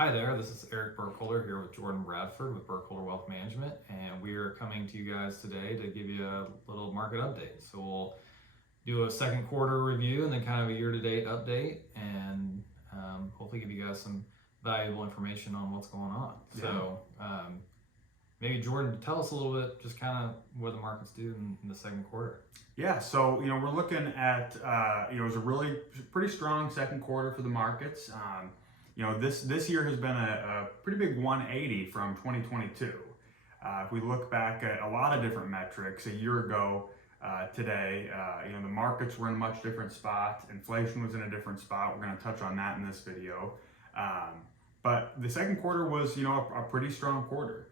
Hi there, this is Eric Burkholder here with Jordan Bradford with Burkholder Wealth Management, and we are coming to you guys today to give you a little market update. So we'll do a second quarter review and then kind of a year-to-date update, and hopefully give you guys some valuable information on what's going on. Yeah. So maybe Jordan, tell us a little bit, just kind of what the markets do in the second quarter. Yeah, so we're looking at it was a really pretty strong second quarter for the markets. This year has been a pretty big 180 from 2022. If we look back at a lot of different metrics a year ago today, the markets were in a much different spot. Inflation was in a different spot. We're going to touch on that in this video. But the second quarter was a pretty strong quarter.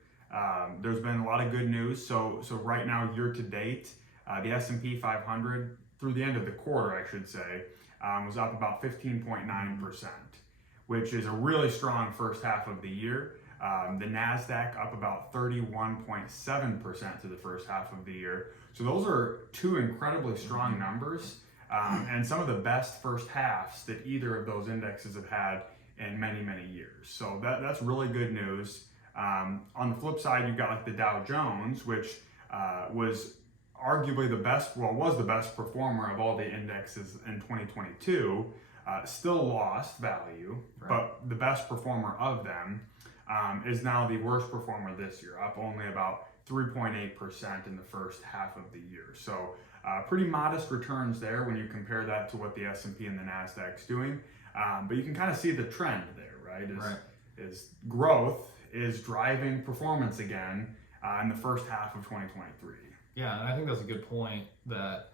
There's been a lot of good news. So right now, year to date, the S&P 500 through the end of the quarter, I should say, was up about 15.9%, which is a really strong first half of the year. The NASDAQ up about 31.7% to the first half of the year. So those are two incredibly strong numbers, and some of the best first halves that either of those indexes have had in many, many years. So that's really good news. On the flip side, you've got like the Dow Jones, which was arguably was the best performer of all the indexes in 2022. Still lost value, right, but the best performer of them is now the worst performer this year, up only about 3.8% in the first half of the year. So pretty modest returns there when you compare that to what the S&P and the NASDAQ's doing. But you can kind of see the trend there, right? Is growth is driving performance again in the first half of 2023. Yeah, and I think that's a good point that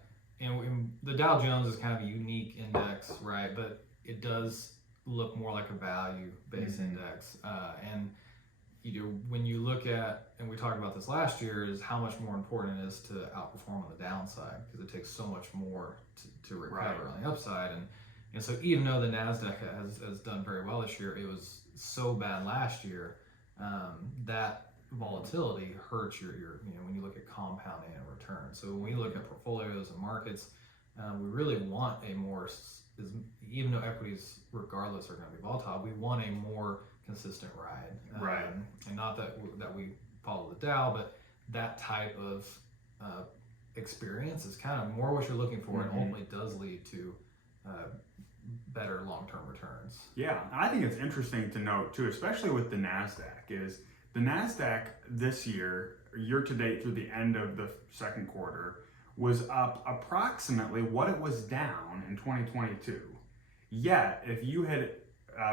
the Dow Jones is kind of a unique index, right? But it does look more like a value-based index. And when you look at, and we talked about this last year, is how much more important it is to outperform on the downside, because it takes so much more to recover on the upside. And so even though the NASDAQ has done very well this year, it was so bad last year that volatility hurts your when you look at compounding and return. So when we look at portfolios and markets, we really want even though equities regardless are going to be volatile, we want a more consistent ride. Right. And not that we follow the Dow, but that type of experience is kind of more what you're looking for, and ultimately does lead to better long-term returns. Yeah, I think it's interesting to note too, especially with the NASDAQ, is the NASDAQ this year to date through the end of the second quarter, was up approximately what it was down in 2022. Yet, if you had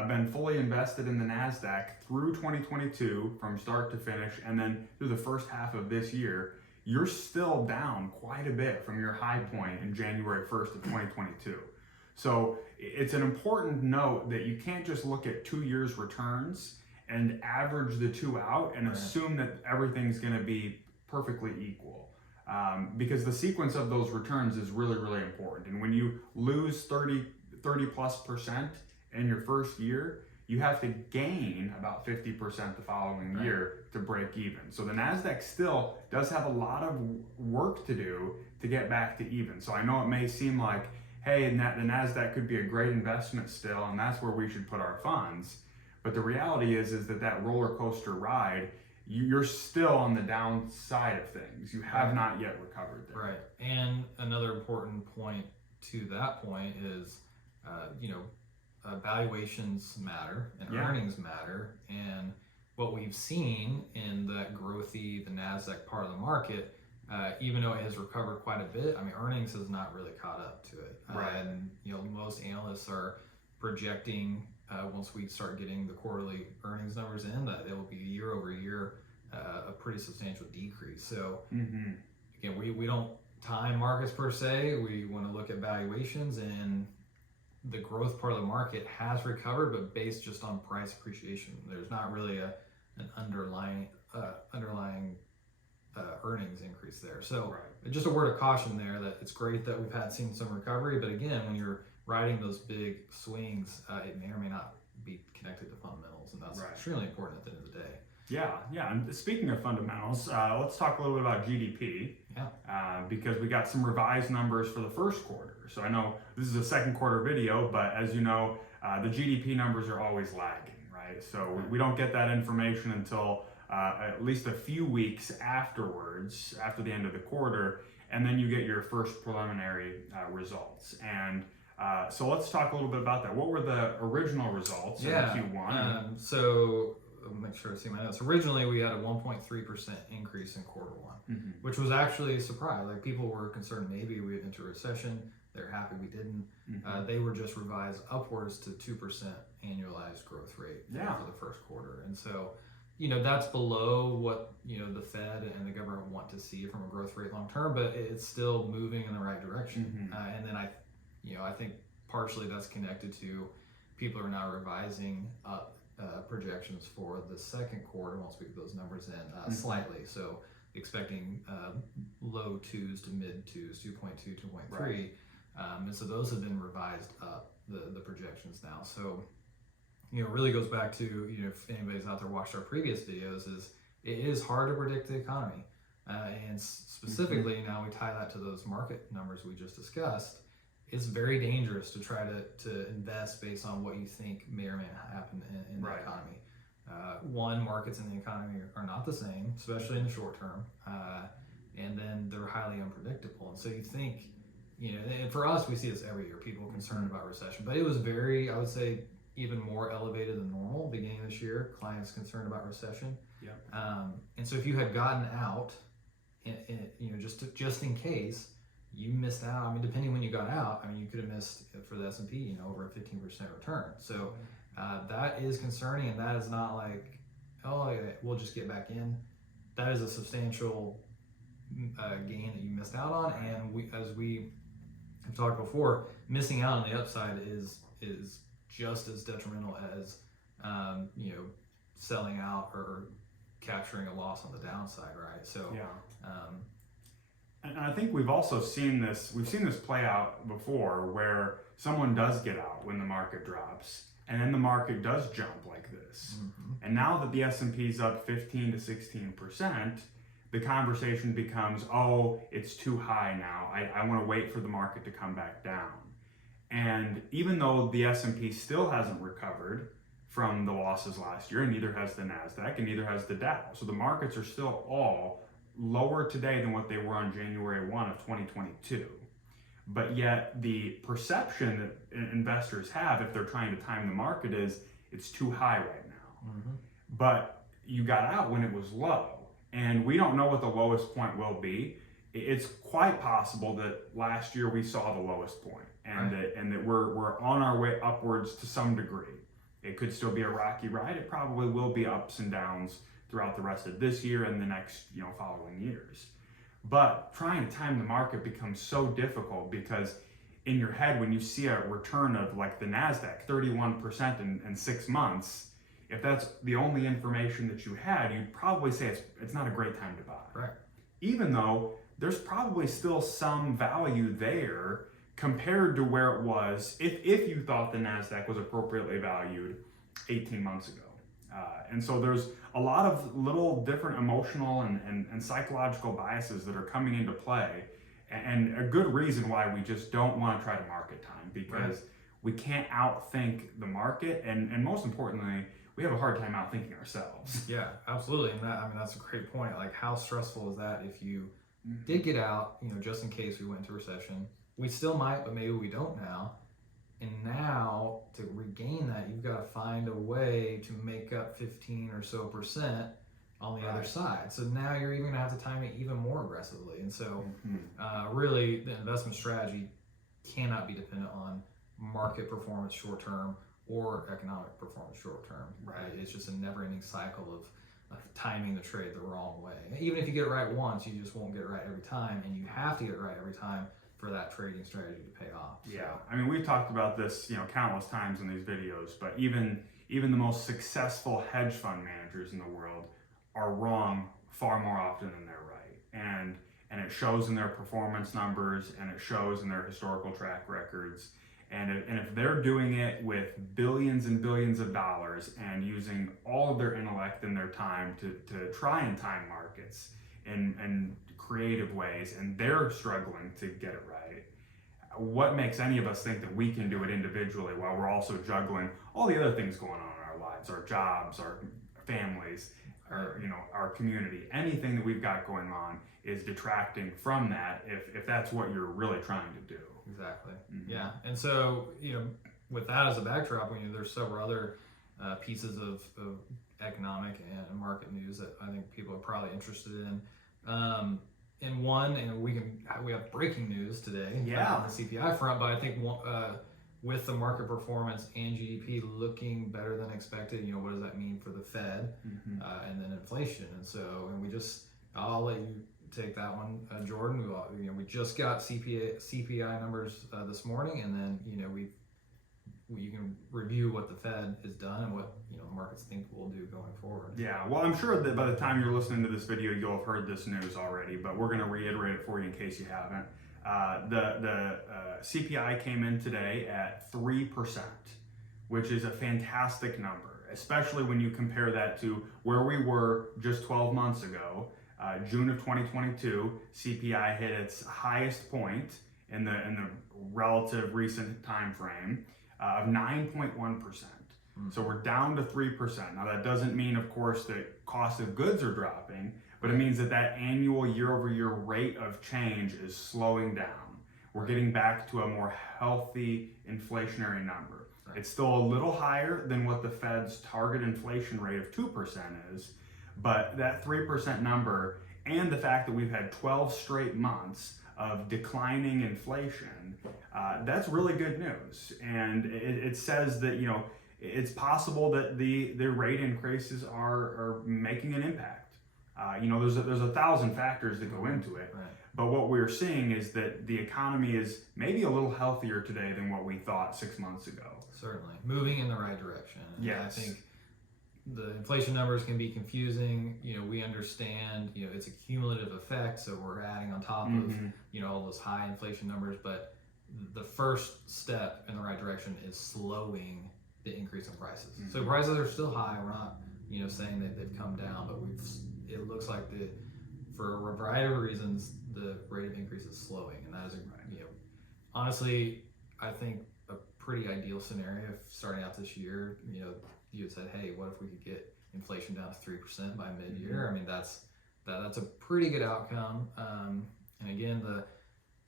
been fully invested in the NASDAQ through 2022 from start to finish, and then through the first half of this year, you're still down quite a bit from your high point in January 1st of 2022. So it's an important note that you can't just look at 2 years returns and average the two out and assume that everything's going to be perfectly equal. Because the sequence of those returns is really, really important. And when you lose 30+% in your first year, you have to gain about 50% the following year to break even. So the NASDAQ still does have a lot of work to do to get back to even. So I know it may seem like, hey, the NASDAQ could be a great investment still, and that's where we should put our funds. But the reality is that roller coaster ride, you're still on the downside of things. You have not yet recovered there. Right. And another important point to that point is, valuations matter and earnings matter. And what we've seen in that growthy, the NASDAQ part of the market, even though it has recovered quite a bit, earnings has not really caught up to it. And most analysts are projecting once we start getting the quarterly earnings numbers in, that it will be year over year a pretty substantial decrease. So again, we don't time markets per se. We want to look at valuations, and the growth part of the market has recovered, but based just on price appreciation. There's not really an underlying earnings increase there. So just a word of caution there, that it's great that we've seen some recovery, but again, when you're riding those big swings, it may or may not be connected to fundamentals, and that's extremely important at the end of the day. Yeah. And speaking of fundamentals, let's talk a little bit about GDP. Because we got some revised numbers for the first quarter. So I know this is a second quarter video, but as you know, the GDP numbers are always lagging, right? right? So we don't get that information until at least a few weeks afterwards, after the end of the quarter, and then you get your first preliminary results. And so let's talk a little bit about that. What were the original results in Q1? So I'll make sure I see my notes. Originally, we had a 1.3% increase in quarter one, which was actually a surprise. Like, people were concerned maybe we would enter a recession. They're happy we didn't. They were just revised upwards to 2% annualized growth rate for the first quarter. And so, that's below what, the Fed and the government want to see from a growth rate long term, but it's still moving in the right direction. And then I think partially that's connected to people are now revising up projections for the second quarter once we get those numbers in slightly. So expecting low twos to mid twos, 2.2, 2.3. Right. And so those have been revised up, the projections now. So, it really goes back to, if anybody's out there watched our previous videos, it is hard to predict the economy. And specifically, now we tie that to those market numbers we just discussed. It's very dangerous to try to invest based on what you think may or may not happen in the economy. One, markets in the economy are not the same, especially in the short term. And then they're highly unpredictable. And so you think, and for us, we see this every year, people are concerned about recession. But it was I would say, even more elevated than normal beginning of this year, clients concerned about recession. And so if you had gotten out, just in case, you missed out. I mean, depending when you got out, you could have missed for the S&P, over a 15% return. So that is concerning, and that is not like, we'll just get back in. That is a substantial gain that you missed out on, and as we have talked before, missing out on the upside is just as detrimental as selling out or capturing a loss on the downside, right? So and I think we've also seen this play out before, where someone does get out when the market drops, and then the market does jump like this. And now that the S&P is up 15 to 16%, the conversation becomes, it's too high now. I want to wait for the market to come back down. And even though the S&P still hasn't recovered from the losses last year, and neither has the NASDAQ, and neither has the Dow. So the markets are still all lower today than what they were on January 1 of 2022. But yet the perception that investors have, if they're trying to time the market, is it's too high right now. But you got out when it was low, and we don't know what the lowest point will be. It's quite possible that last year we saw the lowest point, and that we're on our way upwards to some degree. It could still be a rocky ride. It probably will be ups and downs throughout the rest of this year and the next following years. But trying to time the market becomes so difficult, because in your head, when you see a return of like the NASDAQ 31% in 6 months, if that's the only information that you had, you'd probably say it's not a great time to buy. Right. Even though there's probably still some value there compared to where it was if you thought the NASDAQ was appropriately valued 18 months ago. And so there's a lot of little different emotional and psychological biases that are coming into play, and a good reason why we just don't want to try to market time, because we can't outthink the market, and most importantly, we have a hard time outthinking ourselves. Yeah, absolutely. And that's a great point. Like, how stressful is that if you did get out, just in case we went into recession? We still might, but maybe we don't now. And now, to regain that, you've got to find a way to make up 15 or so percent on the other side. So now you're even going to have to time it even more aggressively. And so really, the investment strategy cannot be dependent on market performance short term or economic performance short term. Right? It's just a never-ending cycle of timing the trade the wrong way. Even if you get it right once, you just won't get it right every time, and you have to get it right every time for that trading strategy to pay off. So. Yeah, we've talked about this, countless times in these videos, but even the most successful hedge fund managers in the world are wrong far more often than they're right. And it shows in their performance numbers, and it shows in their historical track records. And if they're doing it with billions and billions of dollars and using all of their intellect and their time to try and time markets in creative ways, and they're struggling to get it right, what makes any of us think that we can do it individually while we're also juggling all the other things going on in our lives, our jobs, our families, our community. Anything that we've got going on is detracting from that if that's what you're really trying to do. Exactly. Yeah. And so, with that as a backdrop, there's several other pieces of economic and market news that I think people are probably interested in. And one, and we have breaking news today on the CPI front, but I think with the market performance and GDP looking better than expected, what does that mean for the Fed and then inflation? And I'll let you take that one, Jordan. We just got CPI numbers this morning, and then you can review what the Fed has done and what the markets think we'll do going forward. Yeah, well, I'm sure that by the time you're listening to this video, you'll have heard this news already, but we're going to reiterate it for you in case you haven't. The CPI came in today at 3%, which is a fantastic number, especially when you compare that to where we were just 12 months ago. June of 2022, CPI hit its highest point in the relative recent time frame of 9.1%. So we're down to 3%. Now that doesn't mean, of course, that cost of goods are dropping, but it means that annual year-over-year rate of change is slowing down. We're getting back to a more healthy inflationary number. Right. It's still a little higher than what the Fed's target inflation rate of 2% is, but that 3% number and the fact that we've had 12 straight months of declining inflation, that's really good news. And it says that, it's possible that the rate increases are making an impact. There's 1,000 factors that go into it, right. But what we're seeing is that the economy is maybe a little healthier today than what we thought 6 months ago. Certainly, moving in the right direction. Yes. I think the inflation numbers can be confusing. We understand, it's a cumulative effect, so we're adding on top of, all those high inflation numbers, but the first step in the right direction is slowing the increase in prices. So prices are still high. We're not, saying that they've come down, but it looks like for a variety of reasons, the rate of increase is slowing, and that is, honestly, I think a pretty ideal scenario if starting out this year, you had said, hey, what if we could get inflation down to 3% by mid-year? I mean, that's a pretty good outcome. And again, the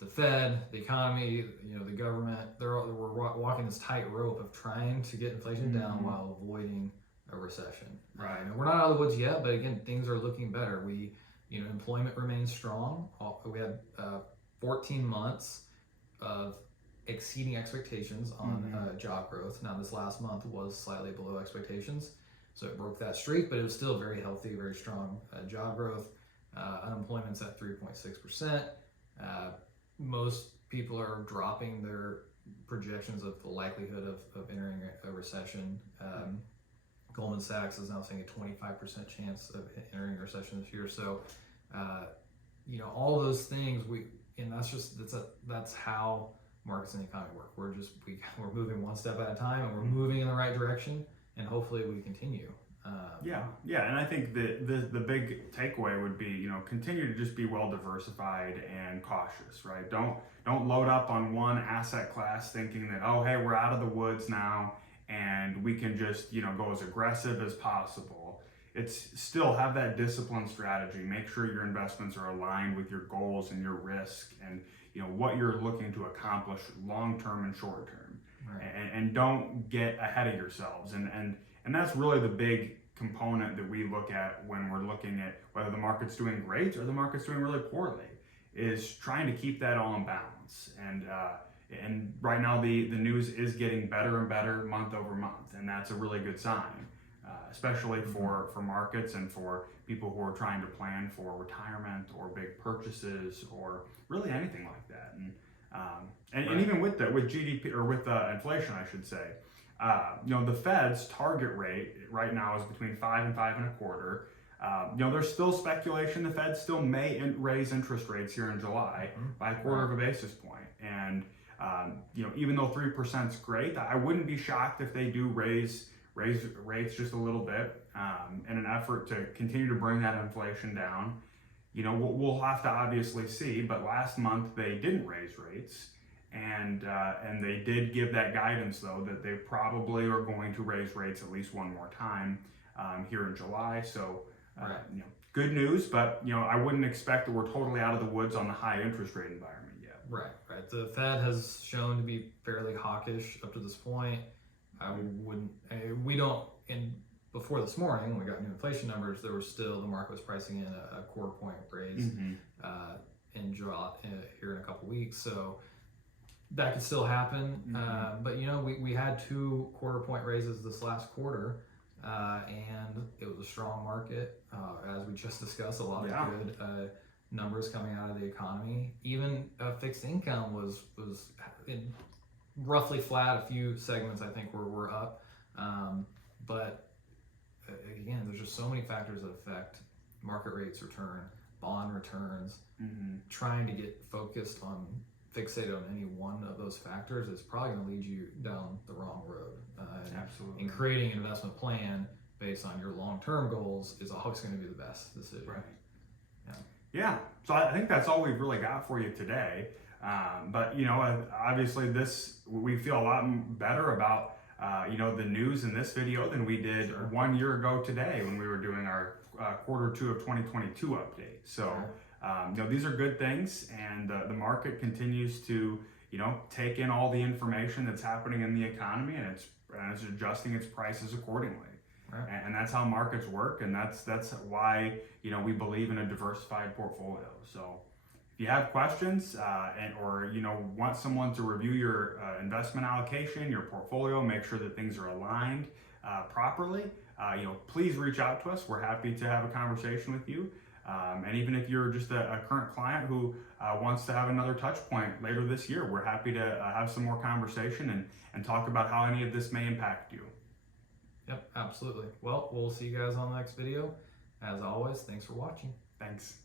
Fed, the economy, the government, we're walking this tightrope of trying to get inflation down while avoiding a recession. Right. And we're not out of the woods yet, but again, things are looking better. Employment remains strong. We had 14 months of exceeding expectations on job growth. Now, this last month was slightly below expectations, so it broke that streak, but it was still very healthy, very strong job growth. Unemployment's at 3.6%. Most people are dropping their projections of the likelihood of entering a recession. Goldman Sachs is now saying a 25% chance of entering a recession this year. So, all those things that's how markets and the economy work. We're moving one step at a time, and we're moving in the right direction, and hopefully we continue. And I think the big takeaway would be, continue to just be well diversified and cautious, right? Don't load up on one asset class thinking that, oh, hey, we're out of the woods now and we can just, go as aggressive as possible. It's still have that disciplined strategy. Make sure your investments are aligned with your goals and your risk and, what you're looking to accomplish long-term and short-term. Right. And don't get ahead of yourselves. And that's really the big component that we look at when we're looking at whether the market's doing great or the market's doing really poorly, is trying to keep that all in balance. And right now the news is getting better and better month over month, and that's a really good sign, especially for markets and for people who are trying to plan for retirement or big purchases or really anything like that. And even with GDP or with inflation, I should say. The Fed's target rate right now is between 5 and 5.25. There's still speculation the Fed still may raise interest rates here in July by a quarter of a basis point. And even though 3% is great, I wouldn't be shocked if they do raise rates just a little bit in an effort to continue to bring that inflation down. We'll have to obviously see. But last month they didn't raise rates. and they did give that guidance though that they probably are going to raise rates at least one more time here in July. So Right. Good news, but I wouldn't expect that we're totally out of the woods on the high interest rate environment yet. Right. The Fed has shown to be fairly hawkish up to this point. I wouldn't. We don't. Before this morning, when we got new inflation numbers, there was still the market was pricing in a quarter point raise in July here in a couple weeks. So that could still happen. But we had 2 quarter point raises this last quarter. And it was a strong market, as we just discussed. A lot of good numbers coming out of the economy. Even fixed income was roughly flat. A few segments I think were up, but again, there's just so many factors that affect market rates, return, bond returns. Trying to get focused on fixated on any one of those factors is probably going to lead you down the wrong road. Absolutely. And creating an investment plan based on your long-term goals is always going to be the best decision. Right. Yeah. So I think that's all we've really got for you today. But obviously we feel a lot better about the news in this video than we did 1 year ago today when we were doing our quarter 2 of 2022 update. So these are good things, and the market continues to take in all the information that's happening in the economy, and it's adjusting its prices accordingly. Right. And that's how markets work, and that's why we believe in a diversified portfolio. So if you have questions or want someone to review your investment allocation, your portfolio, make sure that things are aligned properly, please reach out to us. We're happy to have a conversation with you. And even if you're just a current client who wants to have another touch point later this year, we're happy to have some more conversation and talk about how any of this may impact you. Yep, absolutely. Well, we'll see you guys on the next video. As always, thanks for watching. Thanks.